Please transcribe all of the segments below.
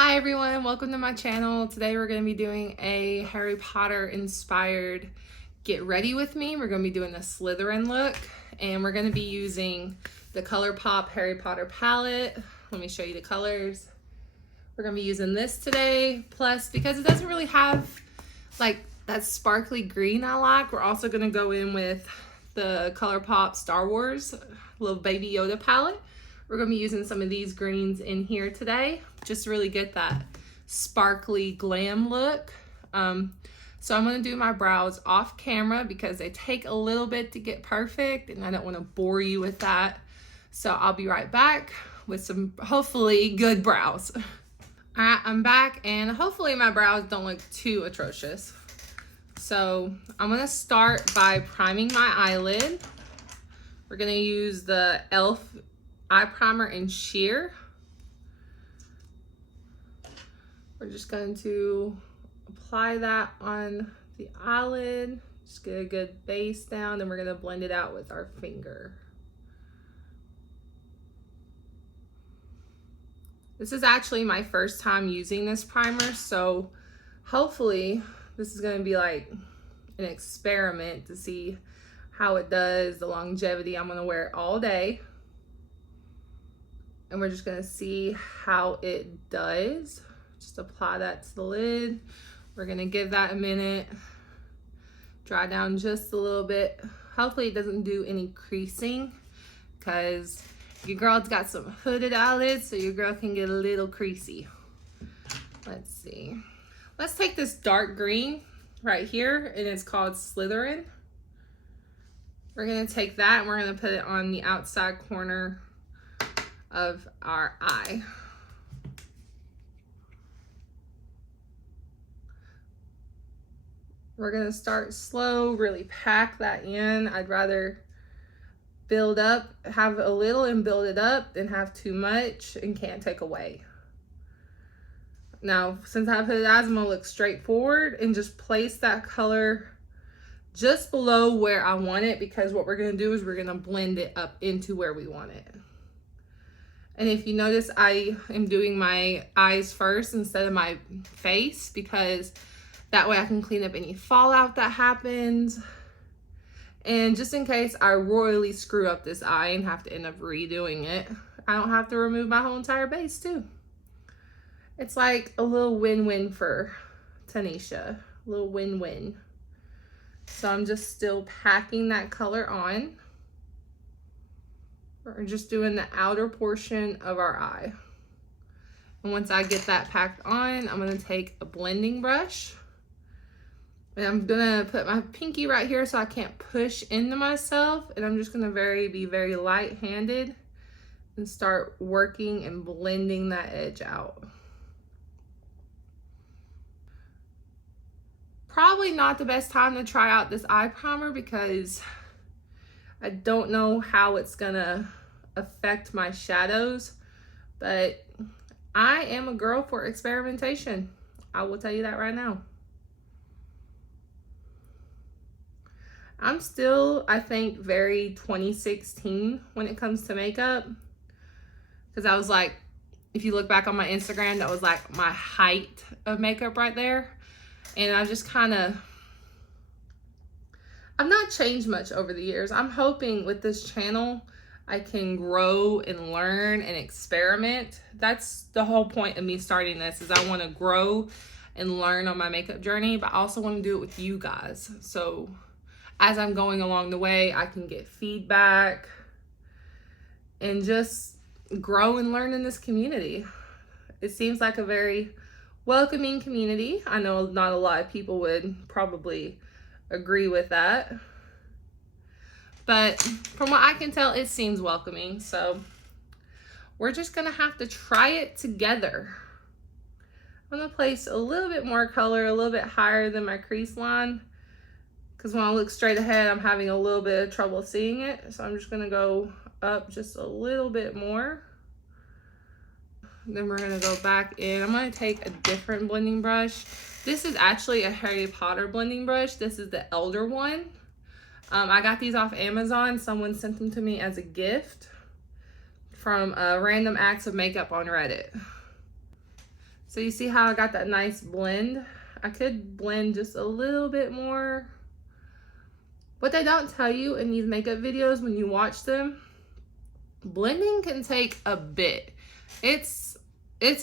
Hi everyone, welcome to my channel. Today we're going to be doing a Harry Potter inspired get ready with me. We're going to be doing a Slytherin look and we're going to be using the Colourpop Harry Potter palette. Let me show you the colors. We're going to be using this today. Plus, because it doesn't really have like that sparkly green I like, we're also going to go in with the Colourpop Star Wars little baby Yoda palette. We're going to be using some of these greens in here today, just to really get that sparkly glam look. So I'm going to do my brows off camera because they take a little bit to get perfect and I don't want to bore you with that. So I'll be right back with some hopefully good brows. All right, I'm back and hopefully my brows don't look too atrocious. So I'm going to start by priming my eyelid. We're going to use the E.L.F. eye primer in sheer. We're just going to apply that on the eyelid, just get a good base down, then we're going to blend it out with our finger. This is actually my first time using this primer, so hopefully this is going to be like an experiment to see how it does, the longevity. I'm going to wear it all day. And we're just gonna see how it does. Just apply that to the lid. We're gonna give that a minute. Dry down just a little bit. Hopefully it doesn't do any creasing because your girl's got some hooded eyelids, so your girl can get a little creasy. Let's see. Let's take this dark green right here, and it's called Slytherin. We're gonna take that and we're gonna put it on the outside corner of our eye. We're gonna start slow, really pack that in. I'd rather build up, have a little and build it up than have too much and can't take away. Now, since I put it eyes, I'm gonna look straight forward and just place that color just below where I want it, because what we're gonna do is we're gonna blend it up into where we want it. And if you notice, I am doing my eyes first instead of my face, because that way I can clean up any fallout that happens. And just in case I royally screw up this eye and have to end up redoing it, I don't have to remove my whole entire base too. It's like a little win-win for Tanisha, a little win-win. So I'm just still packing that color on. We're just doing the outer portion of our eye. And once I get that packed on, I'm gonna take a blending brush. And I'm gonna put my pinky right here so I can't push into myself. And I'm just gonna be very light-handed and start working and blending that edge out. Probably not the best time to try out this eye primer because I don't know how it's gonna affect my shadows, but I am a girl for experimentation. I will tell you that right now. I'm still, I think, very 2016 when it comes to makeup, because I was like, if you look back on my Instagram, that was like my height of makeup right there. And I just kind of, I've not changed much over the years. I'm hoping with this channel, I can grow and learn and experiment. That's the whole point of me starting this, is I want to grow and learn on my makeup journey, but I also want to do it with you guys. So as I'm going along the way, I can get feedback and just grow and learn in this community. It seems like a very welcoming community. I know not a lot of people would probably agree with that, but from what I can tell, it seems welcoming. So we're just gonna have to try it together. I'm gonna place a little bit more color, a little bit higher than my crease line, because when I look straight ahead, I'm having a little bit of trouble seeing it. So I'm just gonna go up just a little bit more. Then we're gonna go back in. I'm gonna take a different blending brush. This is actually a Harry Potter blending brush. This is the Elder one. I got these off Amazon. Someone sent them to me as a gift from Random Acts of Makeup on Reddit. So you see how I got that nice blend? I could blend just a little bit more. What they don't tell you in these makeup videos when you watch them, blending can take a bit. It's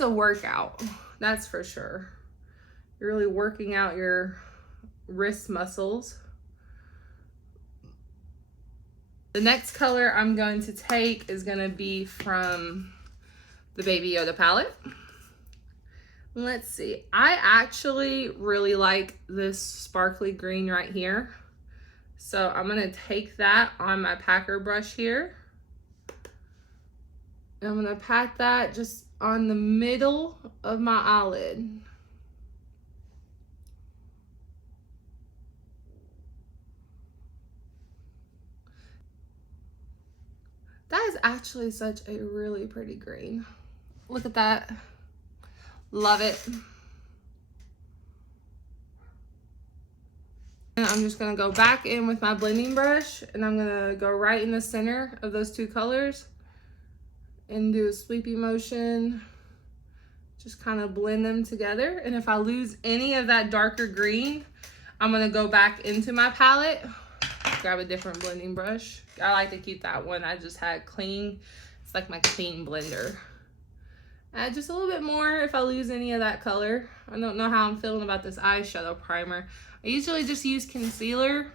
a workout, that's for sure. You're really working out your wrist muscles. The next color I'm going to take is going to be from the Baby Yoda palette. Let's see. I actually really like this sparkly green right here. So I'm going to take that on my packer brush here. And I'm going to pat that just on the middle of my eyelid. That is actually such a really pretty green. Look at that. Love it. And I'm just gonna go back in with my blending brush and I'm gonna go right in the center of those two colors and do a sweepy motion. Just kind of blend them together. And if I lose any of that darker green, I'm gonna go back into my palette, grab a different blending brush. I like to keep that one I just had clean. It's like my clean blender. Add just a little bit more if I lose any of that color. I don't know how I'm feeling about this eyeshadow primer. I usually just use concealer,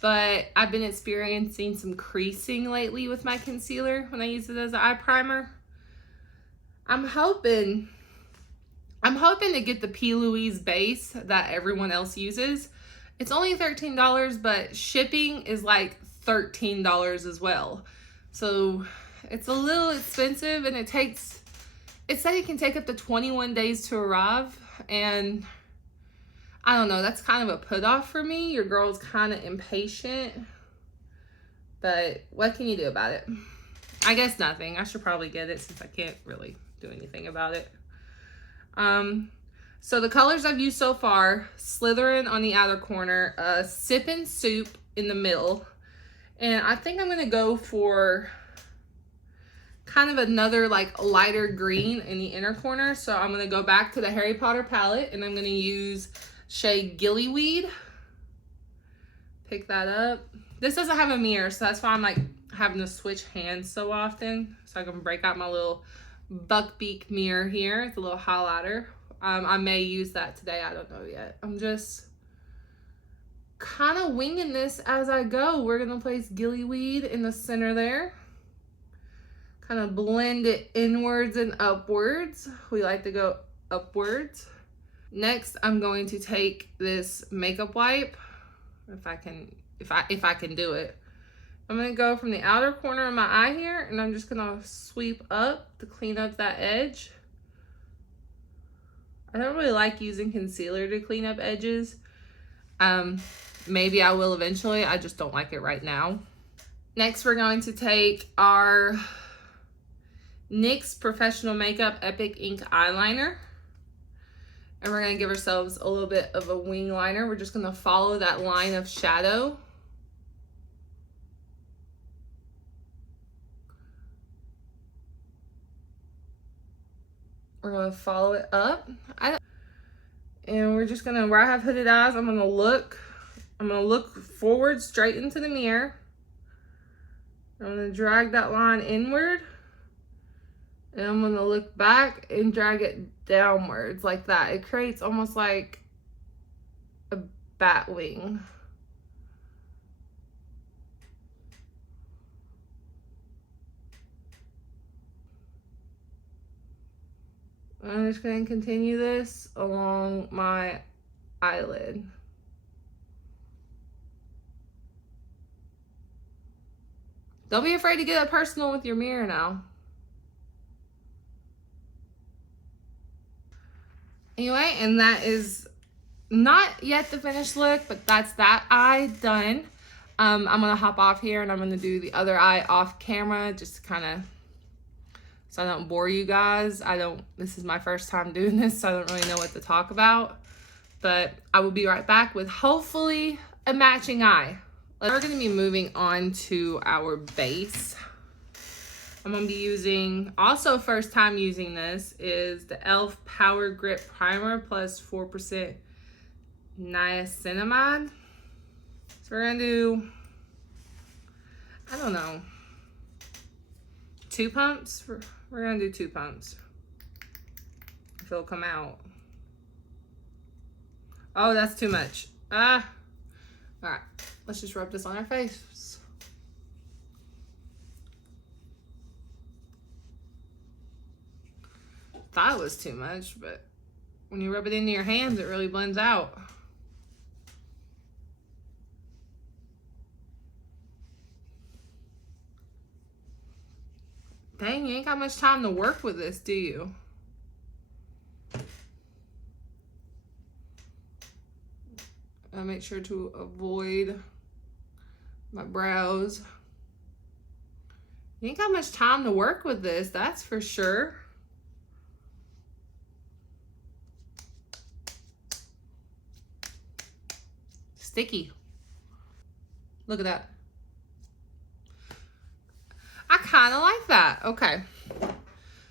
but I've been experiencing some creasing lately with my concealer when I use it as an eye primer. I'm hoping to get the P. Louise base that everyone else uses. It's only $13, but shipping is like $13 as well. So it's a little expensive, and it said it can take up to 21 days to arrive. And I don't know, that's kind of a put off for me. Your girl's kind of impatient, but what can you do about it? I guess nothing. I should probably get it since I can't really do anything about it. So the colors I've used so far: Slytherin on the outer corner, Sip and Soup in the middle, and I think I'm gonna go for kind of another like lighter green in the inner corner. So I'm gonna go back to the Harry Potter palette and I'm gonna use shade Gillyweed. Pick that up. This doesn't have a mirror, so that's why I'm like having to switch hands so often, so I can break out my little Buckbeak mirror here. It's a little highlighter. I may use that today, I don't know yet. I'm just kind of winging this as I go. We're gonna place Gillyweed in the center there. Kind of blend it inwards and upwards. We like to go upwards. Next, I'm going to take this makeup wipe, if I can do it. I'm gonna go from the outer corner of my eye here, and I'm just gonna sweep up to clean up that edge. I don't really like using concealer to clean up edges. Maybe I will eventually. I just don't like it right now. Next, we're going to take our NYX Professional Makeup Epic Ink Eyeliner. And we're going to give ourselves a little bit of a wing liner. We're just going to follow that line of shadow. We're going to follow it up. And we're just going to, where I have hooded eyes, I'm going to look forward straight into the mirror. I'm going to drag that line inward. And I'm going to look back and drag it downwards like that. It creates almost like a bat wing. I'm just going to continue this along my eyelid. Don't be afraid to get up personal with your mirror now. Anyway, and that is not yet the finished look, but that's that eye done. I'm gonna hop off here and I'm gonna do the other eye off camera, just to kind of, so I don't bore you guys. This is my first time doing this, so I don't really know what to talk about, but I will be right back with hopefully a matching eye. We're gonna be moving on to our base. I'm going to be using, also first time using this, is the E.L.F. Power Grip Primer plus 4% niacinamide. So we're going to do, I don't know, 2 pumps? We're going to do 2 pumps. If it'll come out. Oh, that's too much. All right, let's just rub this on our face. Thought it was too much, but when you rub it into your hands, it really blends out. Dang, you ain't got much time to work with this, do you? I make sure to avoid my brows. You ain't got much time to work with this, that's for sure. Sticky. Look at that. I kind of like that. Okay.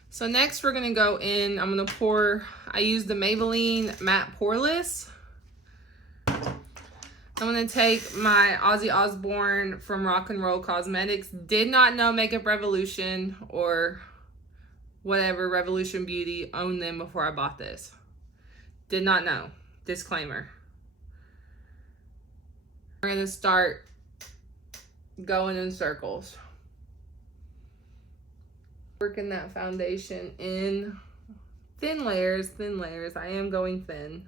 So next we're going to go in, I'm going to pour, I use the Maybelline Matte Poreless. I'm going to take my Ozzy Osbourne from Rock and Roll Cosmetics. Did not know Makeup Revolution or whatever, Revolution Beauty owned them before I bought this. Did not know. Disclaimer. We're going to start going in circles. Working that foundation in thin layers, thin layers. I am going thin.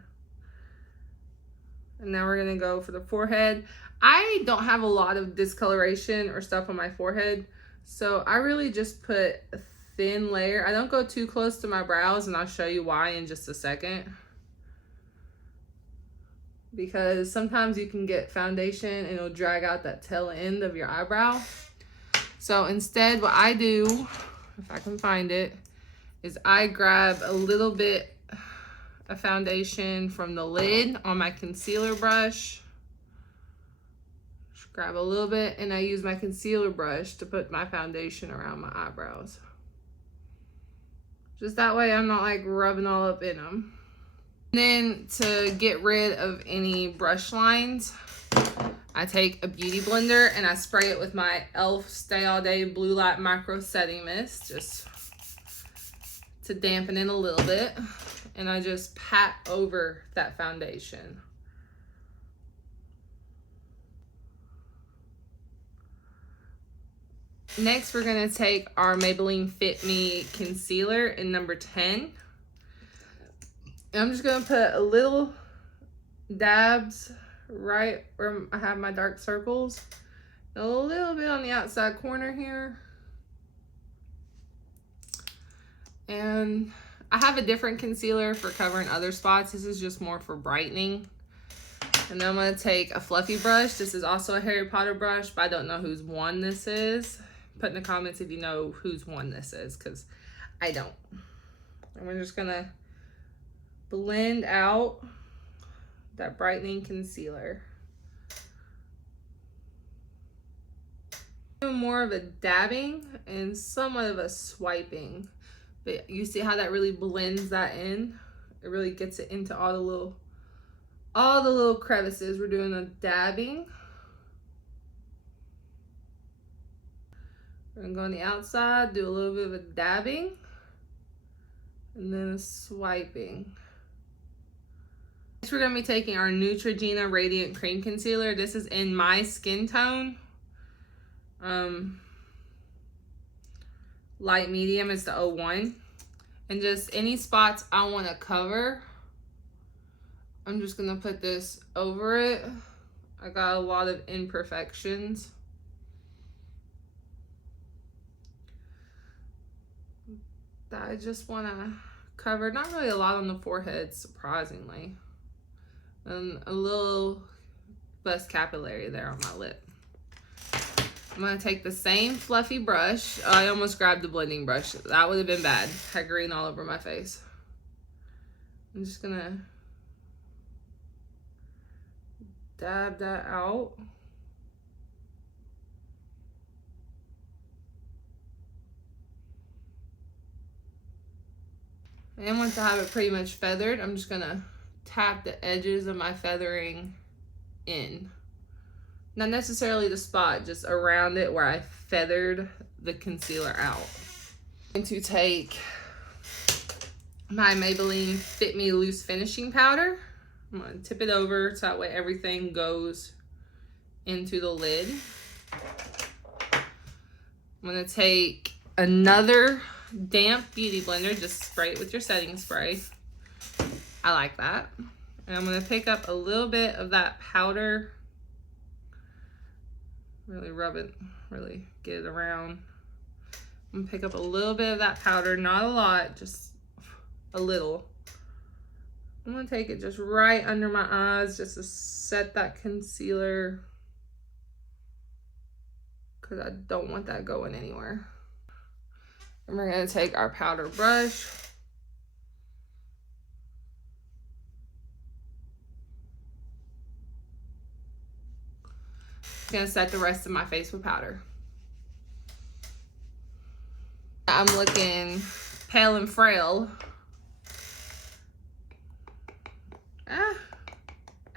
And now we're gonna go for the forehead. I don't have a lot of discoloration or stuff on my forehead, so I really just put a thin layer. I don't go too close to my brows, and I'll show you why in just a second. Because sometimes you can get foundation and it'll drag out that tail end of your eyebrow. So instead, what I do, if I can find it, is I grab a little bit of foundation from the lid on my concealer brush. Just grab a little bit, and I use my concealer brush to put my foundation around my eyebrows. Just that way I'm not like rubbing all up in them. And then to get rid of any brush lines, I take a beauty blender and I spray it with my E.L.F. Stay All Day Blue Light Micro Setting Mist, just to dampen it a little bit. And I just pat over that foundation. Next, we're gonna take our Maybelline Fit Me concealer in number 10. And I'm just gonna put a little dabs right where I have my dark circles. A little bit on the outside corner here. And I have a different concealer for covering other spots. This is just more for brightening. And then I'm going to take a fluffy brush. This is also a Harry Potter brush, but I don't know whose one this is. Put in the comments if you know whose one this is, because I don't. And we're just going to blend out that brightening concealer. More of a dabbing and somewhat of a swiping. But you see how that really blends that in? It really gets it into all the little crevices. We're doing a dabbing. We're gonna go on the outside, do a little bit of a dabbing, and then a swiping. Next, we're gonna be taking our Neutrogena Radiant Cream Concealer. This is in my skin tone. Light medium is the 01. And just any spots I want to cover, I'm just going to put this over it. I got a lot of imperfections. That I just want to cover. Not really a lot on the forehead, surprisingly. And a little less capillary there on my lip. I'm going to take the same fluffy brush. I almost grabbed the blending brush. That would have been bad. Had green all over my face. I'm just going to dab that out. And once I have it pretty much feathered, I'm just gonna tap the edges of my feathering in. Not necessarily the spot, just around it where I feathered the concealer out. I'm going to take my Maybelline Fit Me Loose Finishing Powder. I'm gonna tip it over so that way everything goes into the lid. I'm gonna take another damp beauty blender, just spray it with your setting spray. I like that. And I'm gonna pick up a little bit of that powder, really rub it, really get it around. I'm gonna pick up a little bit of that powder, not a lot, just a little. I'm gonna take it just right under my eyes just to set that concealer, because I don't want that going anywhere. And we're gonna take our powder brush. Gonna set the rest of my face with powder. I'm looking pale and frail. I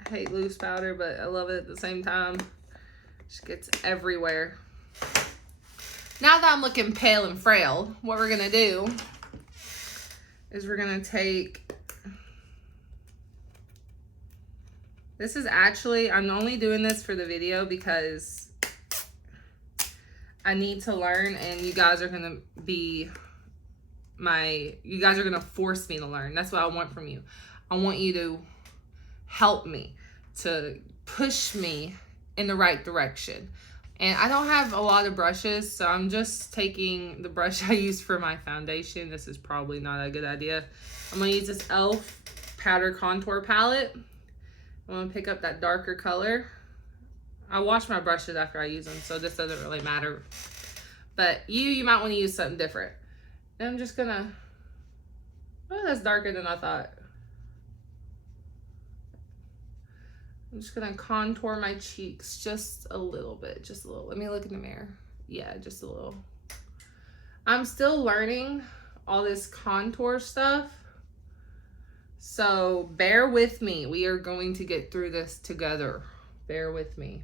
hate loose powder, but I love it at the same time. Just gets everywhere. Now that I'm looking pale and frail, what we're gonna do is we're gonna take, this is actually, I'm only doing this for the video because I need to learn, and you guys are gonna be you guys are gonna force me to learn. That's what I want from you. I want you to help me, to push me in the right direction. And I don't have a lot of brushes, so I'm just taking the brush I use for my foundation. This is probably not a good idea. I'm gonna use this E.L.F. powder contour palette. I'm gonna pick up that darker color. I wash my brushes after I use them, so this doesn't really matter. But you might want to use something different. And I'm just gonna, oh, that's darker than I thought. I'm just gonna contour my cheeks just a little bit, just a little. Let me look in the mirror. Yeah, just a little. I'm still learning all this contour stuff, so bear with me. We are going to get through this together. Bear with me.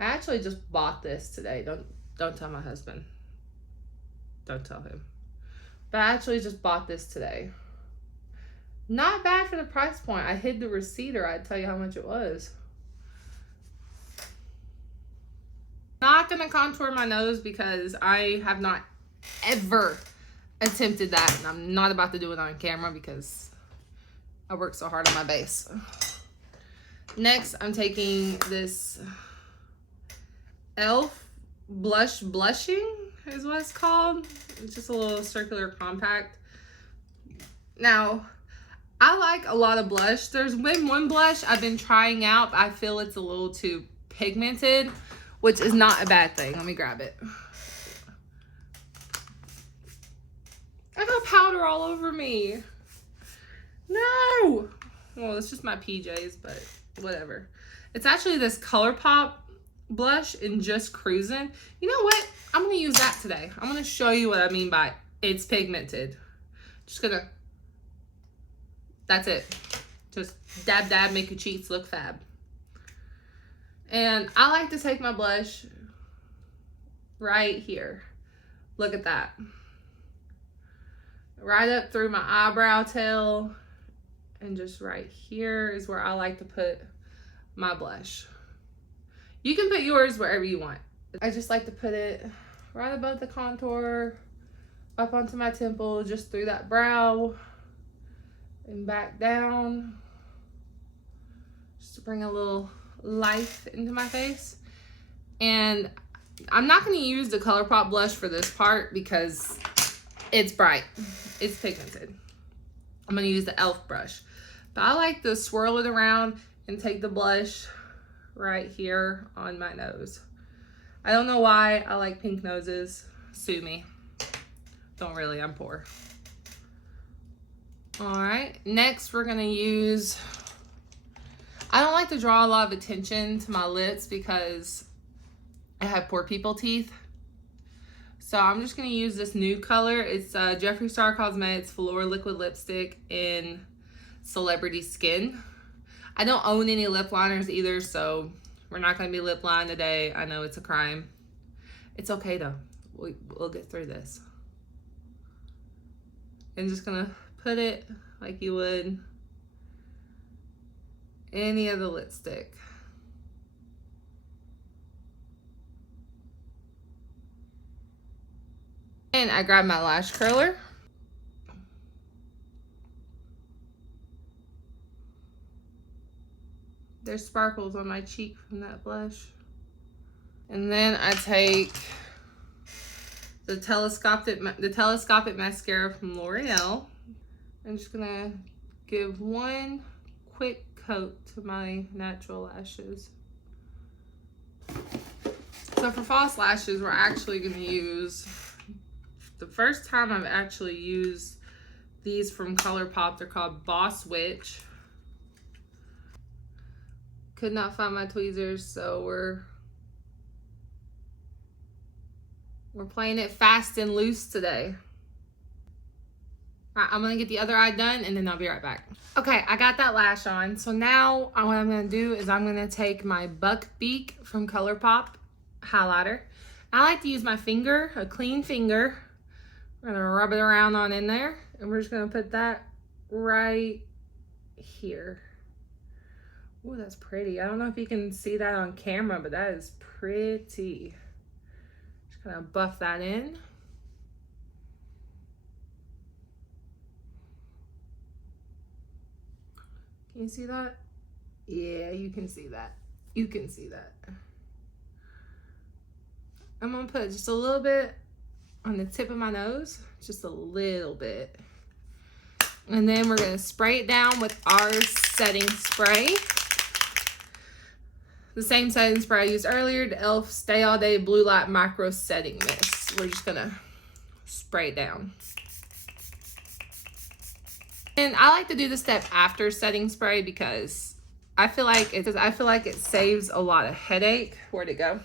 I actually just bought this today. Don't tell my husband. Don't tell him. But I actually just bought this today. Not bad for the price point. I hid the receipt, or I'd tell you how much it was. Not gonna contour my nose because I have not ever attempted that, and I'm not about to do it on camera because I work so hard on my base. Next, I'm taking this E.L.F. Blushing is what it's called. It's just a little circular compact. Now, I like a lot of blush. There's been one blush I've been trying out, but I feel it's a little too pigmented, which is not a bad thing. Let me grab it. I got powder all over me. No! Well, it's just my PJs, but whatever. It's actually this Colourpop blush in Just Cruisin. You know what? I'm going to use that today. I'm going to show you what I mean by it's pigmented. Just going to, that's it. Just dab, dab, make your cheeks look fab. And I like to take my blush right here. Look at that. Right up through my eyebrow tail. And just right here is where I like to put my blush. You can put yours wherever you want. I just like to put it right above the contour, up onto my temple, just through that brow, and back down. Just to bring a little life into my face. And I'm not going to use the Colourpop blush for this part because it's bright. It's pigmented. I'm going to use the E.L.F. brush. But I like to swirl it around and take the blush right here on my nose. I don't know why I like pink noses. Sue me. Don't really, I'm poor. Alright, next we're going to use, I don't like to draw a lot of attention to my lips because I have poor people teeth. So I'm just going to use this new color. It's Jeffree Star Cosmetics Velour Liquid Lipstick in Celebrity Skin. I don't own any lip liners either, so we're not going to be lip line today. I know it's a crime. It's okay though. We'll get through this. I'm just going to put it like you would any other lipstick. And I grabbed my lash curler. There's sparkles on my cheek from that blush. And then I take the telescopic mascara from L'Oreal. I'm just gonna give one quick coat to my natural lashes. So for false lashes, we're actually gonna use, the first time I've actually used these from Colourpop, they're called Boss Witch. Could not find my tweezers, so we're playing it fast and loose today. All right, I'm gonna get the other eye done and then I'll be right back. Okay, I got that lash on. So now what I'm gonna do is I'm gonna take my Buck Beak from Colourpop highlighter. I like to use my finger, a clean finger. We're gonna rub it around on in there and we're just gonna put that right here. Ooh, that's pretty. I don't know if you can see that on camera, but that is pretty. Just gonna buff that in. Can you see that? Yeah, you can see that. You can see that. I'm gonna put just a little bit on the tip of my nose, just a little bit. And then we're gonna spray it down with our setting spray. The same setting spray I used earlier, the E.L.F. Stay All Day Blue Light Micro Setting Mist. We're just gonna spray it down. And I like to do the step after setting spray because I feel like it saves a lot of headache. Where'd it go?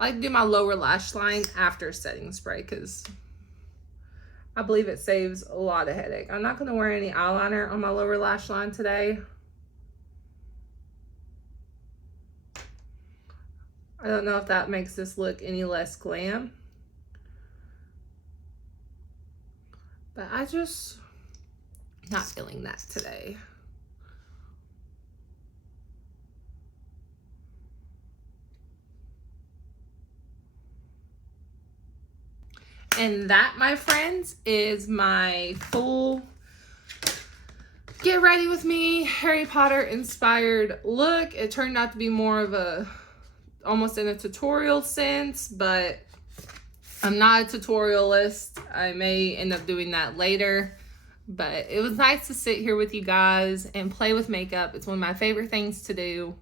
I like to do my lower lash line after setting spray because I believe it saves a lot of headache. I'm not gonna wear any eyeliner on my lower lash line today. I don't know if that makes this look any less glam. But I just not feeling that today. And that, my friends, is my full get ready with me Harry Potter inspired look. It turned out to be more of a almost in a tutorial sense, but I'm not a tutorialist. I may end up doing that later, but it was nice to sit here with you guys and play with makeup. It's one of my favorite things to do,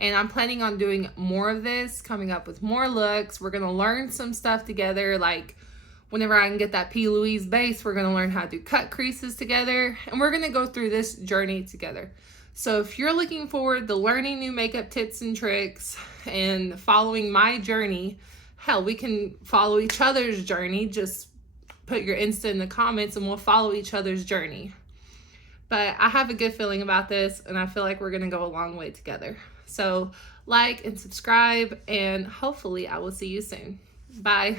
and I'm planning on doing more of this, coming up with more looks. We're gonna learn some stuff together, like whenever I can get that P. Louise base, we're gonna learn how to do cut creases together, and we're gonna go through this journey together. So if you're looking forward to learning new makeup tips and tricks and following my journey, hell, we can follow each other's journey. Just put your Insta in the comments and we'll follow each other's journey. But I have a good feeling about this and I feel like we're gonna go a long way together. So like and subscribe and hopefully I will see you soon. Bye.